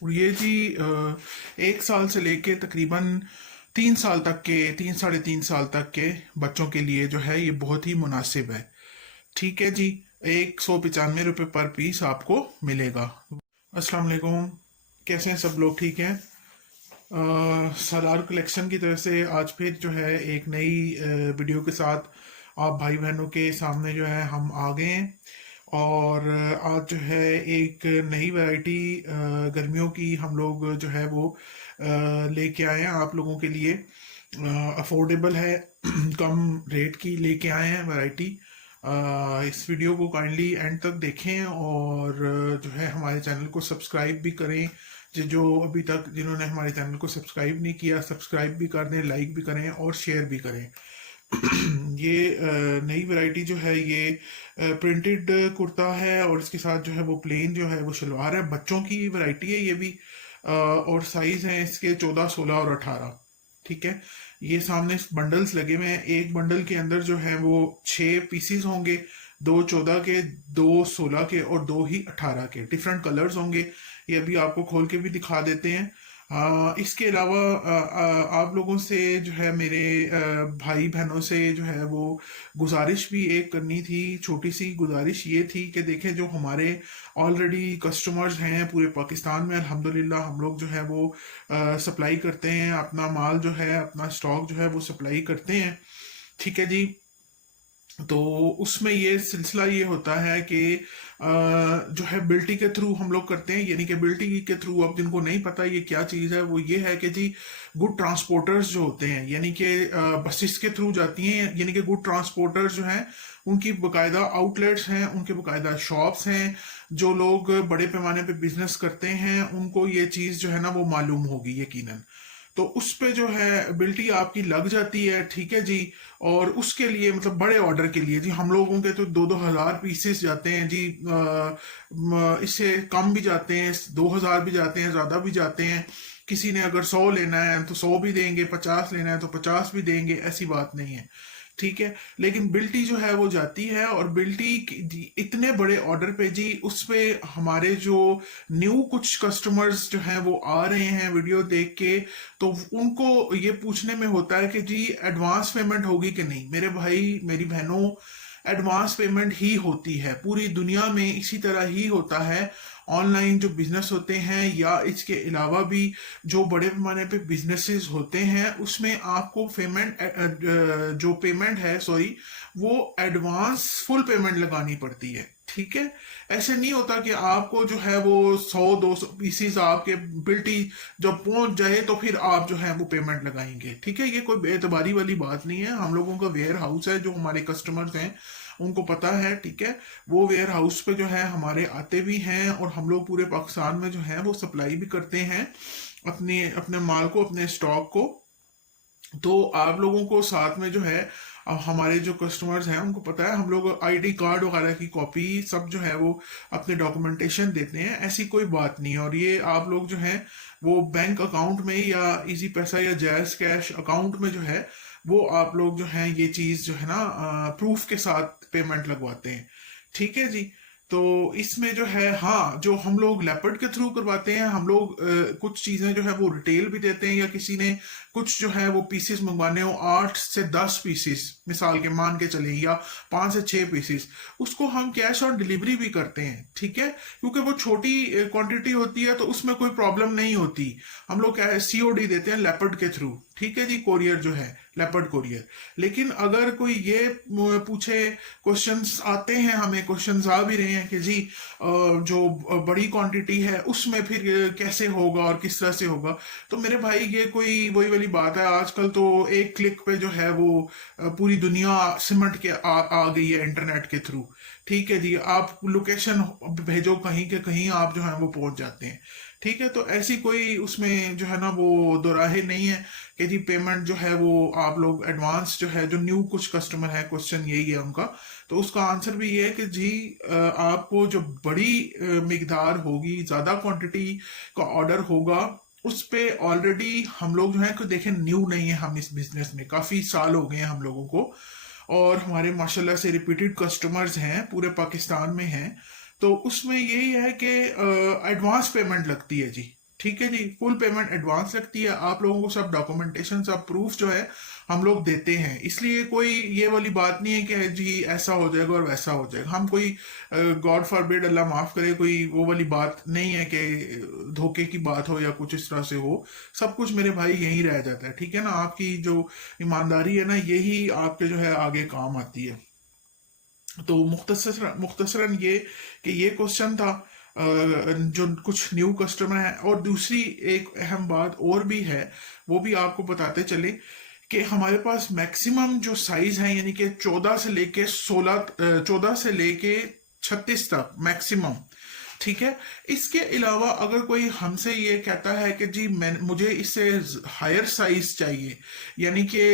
और ये जी 1 साल से लेके तकरीबन 3 साल तक के 3 साढ़े 3 साल तक के बच्चों के लिए जो है ये बहुत ही मुनासिब है। ठीक है जी। 195 रुपये पर पीस आपको मिलेगा। अस्सलाम वालेकुम। कैसे हैं सब लोग? ठीक हैं। सालार कलेक्शन की तरफ से आज फिर जो है एक नई वीडियो के साथ आप भाई बहनों के सामने जो है हम आ गए हैं। और आज जो है एक नई वैरायटी गर्मियों की हम लोग जो है वो लेके आए हैं आप लोगों के लिए। अफोर्डेबल है कम रेट की लेके आए हैं वैरायटी। इस वीडियो को काइंडली एंड तक देखें और जो है हमारे चैनल को सब्सक्राइब भी करें। जो अभी तक जिन्होंने हमारे चैनल को सब्सक्राइब नहीं किया, सब्सक्राइब भी कर दें, लाइक भी करें और शेयर भी करें। ये नई वैरायटी जो है ये प्रिंटेड कुर्ता है और इसके साथ जो है वो प्लेन जो है वो शलवार है। बच्चों की वैरायटी है ये भी। और साइज है इसके 14, 16 और 18। ठीक है। ये सामने बंडल्स लगे हुए हैं। एक बंडल के अंदर जो है वो 6 पीसीज होंगे। 2 14 के, 2 16 के और 2 ही 18 के। डिफरेंट कलर्स होंगे। ये अभी आपको खोल के भी दिखा देते हैं। इसके अलावा आप लोगों से जो है मेरे भाई बहनों से जो है वो गुजारिश भी एक करनी थी। छोटी सी गुजारिश ये थी कि देखें जो हमारे ऑलरेडी कस्टमर्स हैं पूरे पाकिस्तान में, अल्हम्दुलिल्लाह हम लोग जो है वो सप्लाई करते हैं अपना माल जो है, अपना स्टॉक जो है वो सप्लाई करते हैं। ठीक है जी। तो उसमें ये सिलसिला ये होता है कि जो है बिल्टी के थ्रू हम लोग करते हैं। यानी कि बिल्टी के थ्रू, अब जिनको नहीं पता ये क्या चीज़ है, वो ये है कि जी गुड ट्रांसपोर्टर्स जो होते हैं, यानी कि बसेस के थ्रू जाती हैं। यानी कि गुड ट्रांसपोर्टर्स जो हैं उनकी बाकायदा आउटलेट्स हैं, उनके बाकायदा शॉप्स हैं। जो लोग बड़े पैमाने पे बिजनेस करते हैं उनको ये चीज़ जो है ना वो मालूम होगी यकीनन। तो उस पे जो है एबिलिटी आपकी लग जाती है। ठीक है जी। और उसके लिए मतलब बड़े ऑर्डर के लिए जी हम लोगों के तो 2-2 हज़ार पीसेस जाते हैं जी। इससे कम भी जाते हैं, 2 हज़ार भी जाते हैं, ज़्यादा भी जाते हैं। किसी ने अगर 100 लेना है तो 100 भी देंगे, 50 लेना है तो 50 भी देंगे, ऐसी बात नहीं है। ठीक है। लेकिन बिल्टी जो है वो जाती है और बिल्टी इतने बड़े ऑर्डर पे जी उस पे हमारे जो न्यू कुछ कस्टमर्स जो हैं वो आ रहे हैं वीडियो देख के। तो उनको ये पूछने में होता है कि जी एडवांस पेमेंट होगी कि नहीं। मेरे भाई मेरी बहनों, एडवांस पेमेंट ही होती है। पूरी दुनिया में इसी तरह ही होता है। ऑनलाइन जो बिजनेस होते हैं या इसके अलावा भी जो बड़े पैमाने पे बिजनेसेस होते हैं उसमें आपको पेमेंट जो पेमेंट है, सॉरी, वो एडवांस फुल पेमेंट लगानी पड़ती है। ठीक है। ऐसे नहीं होता कि आपको जो है वो 100-200 पीसीज आपके बिल्टी जब पहुंच जाए तो फिर आप जो है वो पेमेंट लगाएंगे। ठीक है। ये कोई बेतबारी वाली बात नहीं है। हम लोगों का वेयर हाउस है, जो हमारे कस्टमर्स हैं उनको पता है। ठीक है। वो वेयर हाउस पे जो है हमारे आते भी हैं और हम लोग पूरे पाकिस्तान में जो है वो सप्लाई भी करते हैं अपने अपने माल को, अपने स्टॉक को। तो आप लोगों को साथ में जो है हमारे जो कस्टमर्स हैं उनको पता है, हम लोग आईडी कार्ड वगैरह की कॉपी सब जो है वो अपने डॉक्यूमेंटेशन देते हैं। ऐसी कोई बात नहीं है। और ये आप लोग जो है वो बैंक अकाउंट में या इजी पैसा या जैज कैश अकाउंट में जो है वो आप लोग जो है ये चीज जो है ना प्रूफ के साथ पेमेंट लगवाते हैं। ठीक है जी। तो इसमें जो है, हाँ, जो हम लोग लेपर्ड के थ्रू करवाते हैं, हम लोग कुछ चीजें जो है वो रिटेल भी देते हैं। या किसी ने कुछ जो है वो पीसेस मंगवाने हो, 8 से 10 पीसेस मिसाल के मान के चले, या 5 से 6 पीसेस, उसको हम कैश ऑन डिलीवरी भी करते हैं। ठीक है। क्योंकि वो छोटी क्वांटिटी होती है तो उसमें कोई प्रॉब्लम नहीं होती। हम लोग सीओडी देते हैं लेपर्ड के थ्रू। ठीक है जी। कोरियर जो है लेपर्ड कोरियर। लेकिन अगर कोई ये पूछे, क्वेश्चंस आते हैं, हमें क्वेश्चंस आ भी रहे हैं कि जी जो बड़ी क्वांटिटी है उसमें फिर कैसे होगा और किस तरह से होगा। तो मेरे भाई ये कोई वही वाली बात है। आजकल तो एक क्लिक पे जो है वो पूरी दुनिया सिमट के आ गई है इंटरनेट के थ्रू। ठीक है जी। आप लोकेशन भेजो कहीं के कहीं, आप जो है वो पहुंच जाते हैं। ठीक है। तो ऐसी कोई उसमें जो है ना वो दोराहे नहीं है कि जी पेमेंट जो है वो आप लोग एडवांस जो है, जो न्यू कुछ कस्टमर है क्वेश्चन यही है उनका। तो उसका आंसर भी ये है कि जी आपको जो बड़ी मिकदार होगी, ज्यादा क्वांटिटी का ऑर्डर होगा, उस पे ऑलरेडी हम लोग जो है कि देखें न्यू नहीं है, हम इस बिजनेस में काफी साल हो गए हैं हम लोगों को। और हमारे माशाल्लाह से रिपीटेड कस्टमर्स हैं, पूरे पाकिस्तान में हैं। तो उसमें यही है कि एडवांस पेमेंट लगती है जी। ठीक है जी, फुल पेमेंट एडवांस लगती है। आप लोगों को सब डॉक्यूमेंटेशन, सब प्रूफ जो है हम लोग देते हैं। इसलिए कोई ये वाली बात नहीं है कि जी ऐसा हो जाएगा और वैसा हो जाएगा। हम कोई गॉड फॉरबिड, अल्लाह माफ करे, कोई वो वाली बात नहीं है कि धोखे की बात हो या कुछ इस तरह से हो। सब कुछ मेरे भाई यही रह जाता है, ठीक है ना। आपकी जो ईमानदारी है ना, यही आपके जो है आगे काम आती है। तो मुख्तसरन ये कि ये क्वेश्चन था जो कुछ न्यू कस्टमर है। और दूसरी एक अहम बात और भी है, वो भी आपको बताते चले कि हमारे पास मैक्सिमम जो साइज है, यानी कि 14 से लेके 36 तक मैक्सिमम, ठीक है। इसके अलावा अगर कोई हमसे ये कहता है कि जी मैं मुझे इससे हायर साइज चाहिए, यानी कि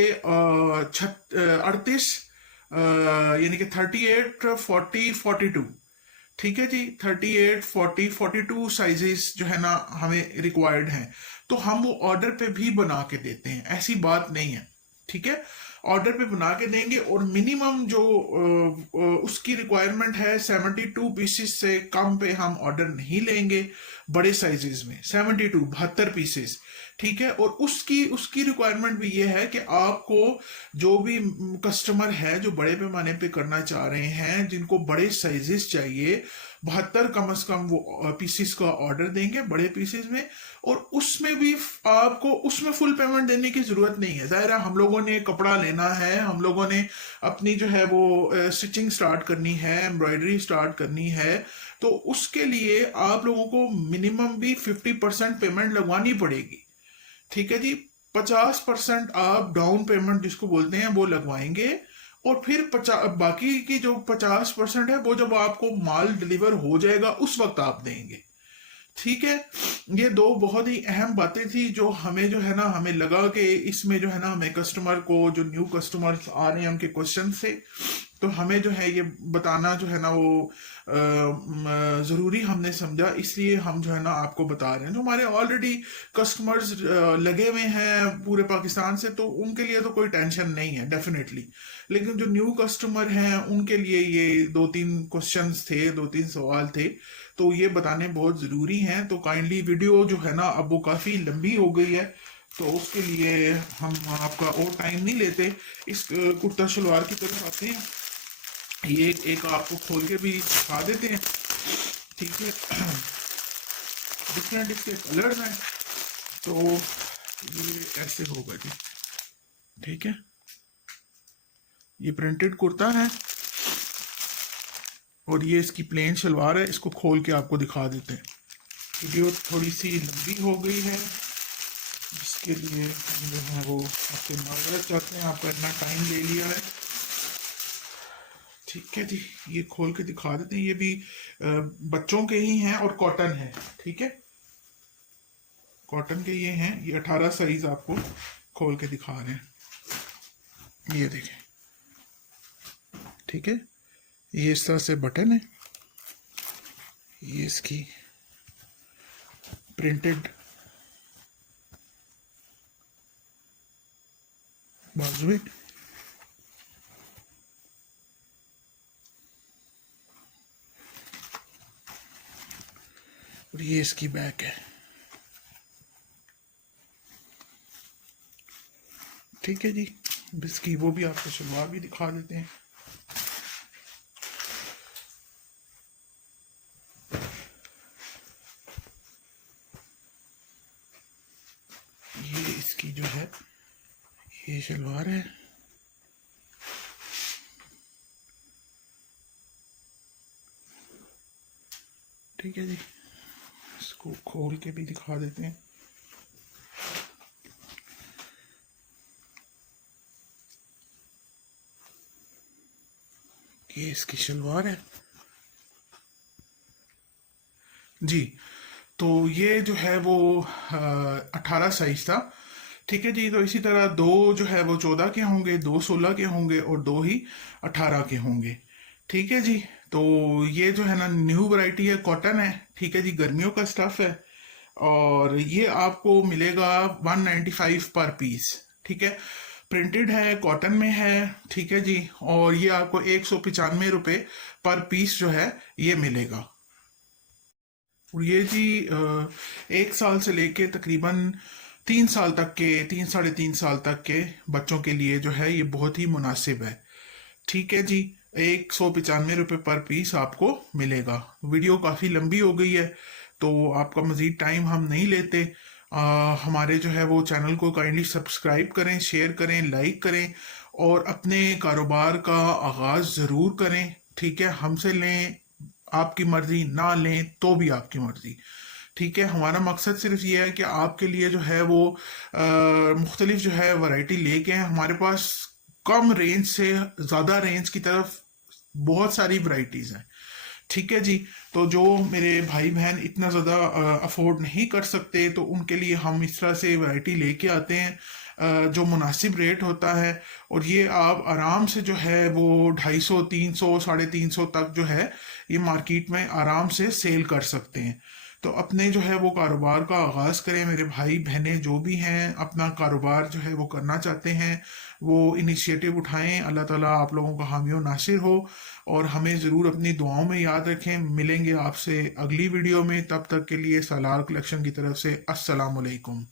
38, यानी कि 38, 40, 42, ठीक है जी, 38, 40, 42 साइजेस जो है ना हमें रिक्वायर्ड हैं, तो हम वो ऑर्डर पे भी बना के देते हैं, ऐसी बात नहीं है, ठीक है। ऑर्डर पे बना के देंगे और मिनिमम जो उसकी रिक्वायरमेंट है 72 पीसेस से कम पे हम ऑर्डर नहीं लेंगे। बड़े साइजेस में 72 पीसेस, ठीक है। और उसकी उसकी रिक्वायरमेंट भी ये है कि आपको जो भी कस्टमर है जो बड़े पैमाने पे करना चाह रहे हैं, जिनको बड़े साइजेस चाहिए, 72 कम से कम वो पीसेस का ऑर्डर देंगे बड़े पीसेस में। और उसमें भी आपको उसमें फुल पेमेंट देने की जरूरत नहीं है। जाहिर है हम लोगों ने कपड़ा लेना है, हम लोगों ने अपनी जो है वो स्टिचिंग स्टार्ट करनी है, एम्ब्रॉयडरी स्टार्ट करनी है, तो उसके लिए आप लोगों को मिनिमम भी 50% पेमेंट लगवानी पड़ेगी, ठीक है जी। 50% आप डाउन पेमेंट जिसको बोलते हैं वो लगवाएंगे, और फिर बाकी की जो 50% है वो जब आपको माल डिलीवर हो जाएगा उस वक्त आप देंगे, ठीक है। ये दो बहुत ही अहम बातें थी जो हमें जो है ना, हमें लगा कि इसमें जो है ना, हमें कस्टमर को, जो न्यू कस्टमर्स आ रहे हैं उनके क्वेश्चन से, तो हमें जो है ये बताना जो है ना वो ज़रूरी हमने समझा, इसलिए हम जो है ना आपको बता रहे हैं। जो हमारे ऑलरेडी कस्टमर्स लगे हुए हैं पूरे पाकिस्तान से, तो उनके लिए तो कोई टेंशन नहीं है डेफिनेटली। लेकिन जो न्यू कस्टमर हैं उनके लिए ये 2-3 क्वेश्चंस थे, 2-3 सवाल थे, तो ये बताने बहुत ज़रूरी हैं। तो काइंडली वीडियो जो है ना अब वो काफ़ी लंबी हो गई है, तो उसके लिए हम आपका और टाइम नहीं लेते, इस कुर्ता शलवार की तरफ आते हैं। ये एक आपको खोल के भी दिखा देते हैं, ठीक है। डिफरेंट इसके कलर्स हैं, तो ये ऐसे होगा जी, ठीक है। ये प्रिंटेड कुर्ता है और ये इसकी प्लेन शलवार है। इसको खोल के आपको दिखा देते हैं। वीडियो थोड़ी सी लंबी हो गई है, जिसके लिए जो है वो आपसे माजरत चाहते हैं, आपका इतना टाइम ले लिया है, ठीक है जी। ये खोल के दिखा देते हैं। ये भी बच्चों के ही हैं और कॉटन है, ठीक है, कॉटन के ये हैं। ये 18 साइज आपको खोल के दिखा रहे हैं, ये देखें, ठीक है। ये इस तरह से बटन है, ये इसकी प्रिंटेड बाजू है, और ये इसकी बैक है, ठीक है जी। इसकी वो भी आपको शलवार भी दिखा देते हैं। ये इसकी जो है ये शलवार है, ठीक है जी। इसको खोल के भी दिखा देते हैं। ये इसकी शलवार है जी। तो ये जो है वो 18 साइज था, ठीक है जी। तो इसी तरह दो जो है वो 14 के होंगे, दो 16 के होंगे और दो ही 18 के होंगे, ठीक है जी। तो ये जो है ना न्यू वैरायटी है, कॉटन है, ठीक है जी, गर्मियों का स्टफ है। और ये आपको मिलेगा 195 पर पीस, ठीक है। प्रिंटेड है, कॉटन में है, ठीक है जी। और ये आपको 195 रुपये पर पीस जो है ये मिलेगा। और ये जी 1 साल से लेके तकरीबन 3 साल तक के 3 साढ़े 3 साल तक के बच्चों के लिए जो है ये बहुत ही मुनासिब है। ठीक है जी। 195 रुपये पर पीस आपको मिलेगा। वीडियो काफ़ी लंबी हो गई है तो आपका मज़ीद टाइम हम नहीं लेते। हमारे जो है वो चैनल को काइंडली सब्सक्राइब करें, शेयर करें, लाइक करें और अपने कारोबार का आगाज़ ज़रूर करें। ठीक है, हमसे लें आपकी मर्ज़ी, ना लें तो भी आपकी मर्ज़ी। ठीक है, हमारा मकसद सिर्फ ये है कि आपके लिए जो है वो मुख्तलिफ जो है वैरायटी लेके आए। हमारे पास कम रेंज से ज़्यादा रेंज की तरफ बहुत सारी वैरायटीज़ हैं। ठीक है जी। तो जो मेरे भाई बहन इतना ज़्यादा अफोर्ड नहीं कर सकते तो उनके लिए हम इस तरह से वैरायटी लेके आते हैं जो मुनासिब रेट होता है। और ये आप आराम से जो है वो 250, 300, 350 तक जो है ये मार्केट में आराम से सेल कर सकते हैं। तो अपने जो है वो कारोबार का आगाज़ करें। मेरे भाई बहनें जो भी हैं अपना कारोबार जो है वो करना चाहते हैं वो इनिशिएटिव उठाएं। अल्लाह ताला आप लोगों का हामी और नासिर हो और हमें ज़रूर अपनी दुआओं में याद रखें। मिलेंगे आपसे अगली वीडियो में, तब तक के लिए सालार कलेक्शन की तरफ से अस्सलाम वालेकुम।